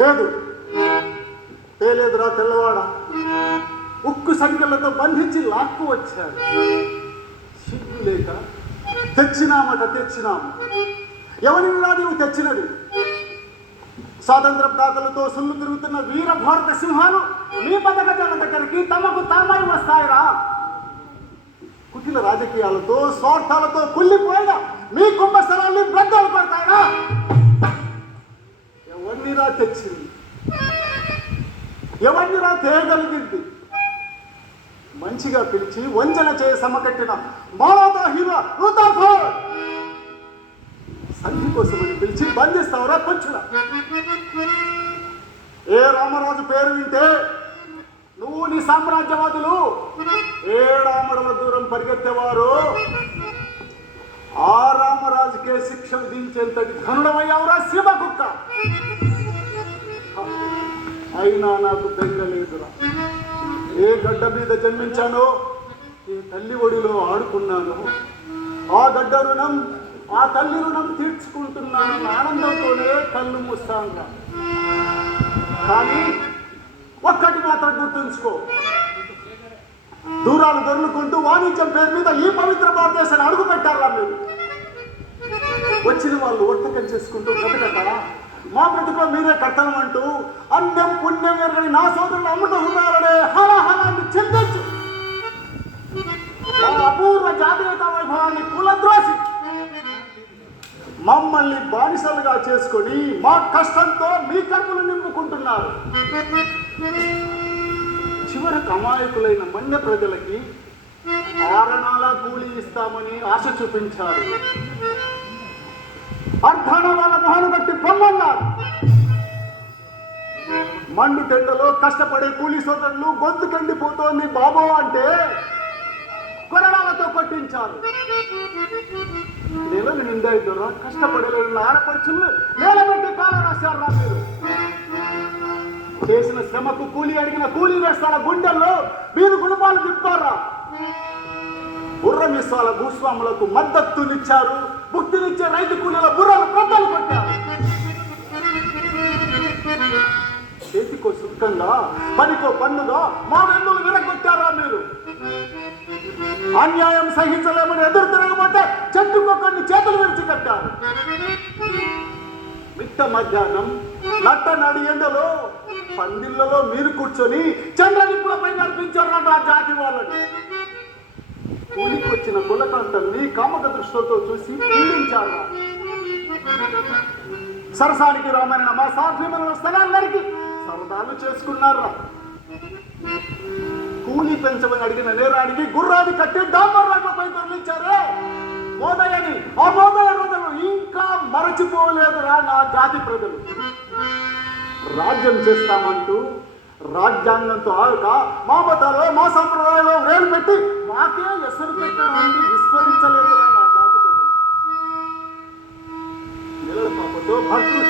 లేదు, తేలేదురా తెల్లవాడ. ఉక్కు సంఖ్యలతో బంధించి లాక్కు వచ్చాడు. సిగ్గు లేక తెచ్చినాము. ఎవరిలా నువ్వు తెచ్చినది? స్వాతంత్ర దాతలతో సుళ్ళు తిరుగుతున్న వీర భారత సింహాలు మీ పథకజాల దగ్గరికి తమకు తామై వస్తాయిరా. కుటిల రాజకీయాలతో స్వార్థాలతో కుళ్ళిపోయిన మీ కుంభస్థలాన్ని బ్రద్దలు పడతాయిరా. ఎవరినిరా తెచ్చింది? ఎవరినిరా తేయగలిగింది? మంచిగా పిలిచి వంచన చేయ సమకట్టిన మానవతా హీరో రూతాఫోర్ సంధి కోసమని పిలిచి బంధిస్తావురా కొంచెం. ఏ రామరాజు పేరు వింటే నువ్వు నీ సామ్రాజ్యవాదులు ఏడామడల దూరం పరిగెత్తేవారు ఆ రామరాజుకే శిక్ష విధించేంతటి ఘనుడమయ్యావురా శివ కుక్క. అయినా నాకు బెంగలేదురా. ఏ గడ్డ మీద జన్మించానో, ఏ తల్లి ఒడిలో ఆడుకున్నానో ఆ గడ్డ రుణం, ఆ తల్లి రుణం తీర్చుకుంటున్నాను. ఆనందంతోనే కళ్ళు మూస్తాను. కానీ ఒక్కటి మాత్రం గుర్తుంచుకో, దూరాలు దొరుకుంటూ వాణిజ్యం పేరు మీద ఈ పవిత్ర భారతదేశాన్ని అడుగు పెట్టారా మీరు? వచ్చిన వాళ్ళు వర్తకం చేసుకుంటూ బ్రతకట మా బ్రతుకులో మీరే కట్టడం అంటూ అన్నం పుణ్యం ఎరగని నా సోదరులు అమృత హృదయాలనే హలాహలాన్ని చిందించు. మా అపూర్వ జాతీయత వైభవాన్ని కులద్రోసి మమ్మల్ని బానిసలుగా చేసుకొని మా కష్టంతో మీ కర్మలు నింపుకుంటున్నారు. చివరకు అమాయకులైన మన్య ప్రజలకి ఆరణాల కూలి ఇస్తామని ఆశ చూపించారు. అర్ధాన వాళ్ళ మొహను బట్టి పొమ్మన్నారు. మండు టెండలో కష్టపడే కూలీ సోదరులు గొంతు కండిపోతోంది బాబో అంటే కొరడాలతో కొట్టించారు. నెలలు నిందాయిద్దరా కష్టపడలేని ఆడపడుచులు నేలబెట్టి కాలం రాశారా మీరు? చేసిన శ్రమకు కూలీ అడిగిన కూలీ వేస్తాల గుండెల్లో మీరు గుణపాలు తిప్పారా? బుర్రమిస్సాల భూస్వాములకు మద్దతునిచ్చారు. భుక్తినిచ్చే రైతు కూలీల బుర్రలు ప్రద్దలు కొట్టారు. చేతికో సుఖంగా పనికో పన్నుగా మా వెన్నులు విరగొట్టారా మీరు? అన్యాయం సహించలేమని ఎదురు తిరగబోతే చెట్టుకొక్కడిని చేతులు విరిచి కట్టారు. మిట్ట మధ్యాహ్నం నట్ట నడి ఎండలో పందిళ్లలో మీరు కూర్చొని చంద్రనిప్పులపై నడిపించారు నా జాతి వాళ్ళని. కూలికొచ్చిన కులకాంతల్ని కామక దృష్టితో చూసి పీడించారు. సరసానికి రామైన మా సాధ్యమైన స్థలాలందరికీ సరదాలు చేసుకున్నారా? కూలి పెంచమని అడిగిన నేరానికి గుర్రాన్ని కట్టి డాంబర్లపై తరలించారే మోదయని. ఆ మోదయ రోజులు ఇంకా మరచిపోలేదురా నా జాతి ప్రజలు. రాజ్యం చేస్తామంటూ రాజ్యాంగంతో ఆడక మా మతాలో మా సంప్రదాయంలో వేలు పెట్టి మాకే ఎసరు పెట్టడం విస్మరించలేదురా నా జాతి ప్రజలు. నెలల పాపతో భక్తులు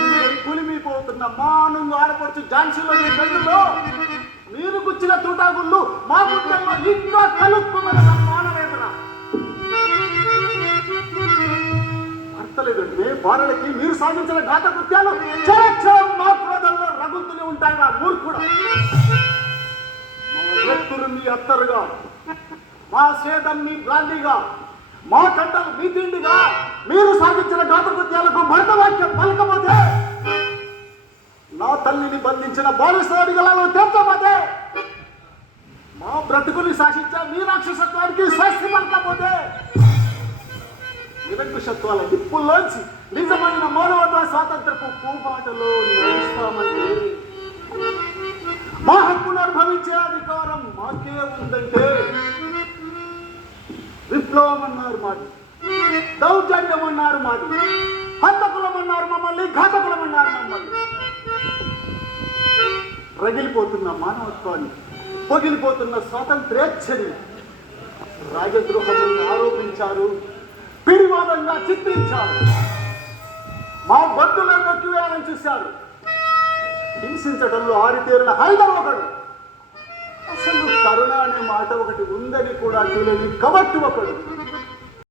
కులిమిపోతున్న మానంగా ఆడపడుచు ఝాన్సీలో గంటలో మీరు గుచ్చిన తూటాగుళ్ళు మా గుండెల్లో ఇంకా కలుక్కున్న మానవేదన. అర్థలేదంటే భారతకి మీరు సాధించిన ఘాత కృత్యాలు చరక్షరం మా క్రోధంలో రగులుతూనే ఉంటాయి. నా మూర్ఖుడా, మా వ్యక్తులు మీ అత్తరుగా, మా సేదం మీ బ్రాంతిగా, మా కంటలు మీ తిండిగా మీరు సాధించిన ఘాత కృత్యాలకు భరతవాక్యం పలకపోతే, నా తల్లిని బంధించిన బాలిసడిగలను తెచ్చబోతే, మా బ్రతుకుని శాసించే మీ రాక్షసత్వానికి శాస్త్రి పలకపోతే, నిరంకుశత్వాల నిప్పుల్లోంచి నిజమైన మానవతా స్వాతంత్రపు పూబాటలో నడుస్తామంటే, మా హక్కును అనుభవించే అధికారం మాకే ఉందంటే, విప్లవం అన్నారు మాది, దౌర్జన్యం అన్నారు మాది, హంతకులం అన్నారు మమ్మల్ని, ఘాతకులం అన్నారు మమ్మల్ని. రగిలిపోతున్న మానవత్వాన్ని, పొగిలిపోతున్న స్వాతంత్ర్యేచ్ఛని రాజద్రోహమని ఆరోపించారు, పిడివాదంగా చిత్రించారు, మా బొత్తులను నొక్కివేయాలని చూశారు. హింసించడంలో ఆరితేరిన హైదర్ ఒకడు, అసలు కరుణ అనే మాట ఒకటి ఉందని కూడా తెలియని కవట్టు ఒకడు.